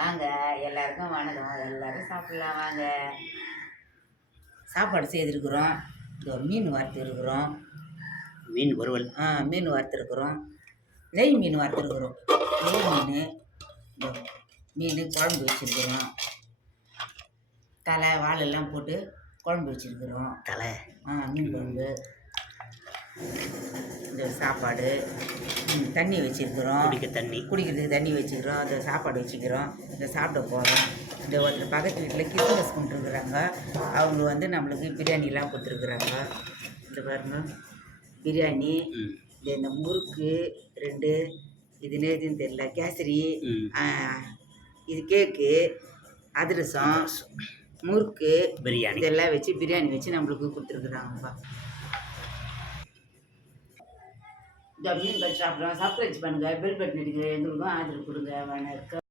வாங்க, எல்லாருக்கும் வணக்கம். எல்லாரும் சாப்பிடலாம் வாங்க. சாப்பாடு செய்திருக்கிறோம். இதோ மீன் வறுத்துருக்குறோம். மீன் வறுவல். மீன் வறுத்துருக்குறோம். நெய் மீன் வறுத்துருக்குறோம். நெய் மீன், இந்த மீன் குழம்பு வச்சுருக்குறோம். தலை வாழெல்லாம் போட்டு குழம்பு வச்சுருக்குறோம். தலை மீன் குழம்பு, இந்த சாப்பாடு, தண்ணி வச்சுருக்குறோம். குடிக்கிறதுக்கு தண்ணி வச்சுக்கிறோம். இந்த சாப்பாடு வச்சுக்கிறோம். இந்த சாப்பிட போகிறோம். இந்த ஒருத்தர் பக்கத்து வீட்டில் கிறிஸ்மஸ் கும்பிட்டுருக்குறாங்க. அவங்க வந்து நம்மளுக்கு பிரியாணிலாம் கொடுத்துருக்குறாங்க. இந்த பாருங்க, பிரியாணி, இந்த முறுக்கு 2, இது நேதுன்னு தெரியல, கேசரி, இது கேக்கு, அதிரசம், முறுக்கு, பிரியாணி, இதெல்லாம் வச்சு பிரியாணி வச்சு நம்மளுக்கு கொடுத்துருக்குறாங்கப்பா. இந்த மீன் வச்சு சாப்பிட்றோம். சப்ஸ்கிரைப் பண்ணுங்கள், பெல் பட்டன் அடிங்க, எங்களுக்கும் ஆதரவு கொடுங்க. வணக்கம்.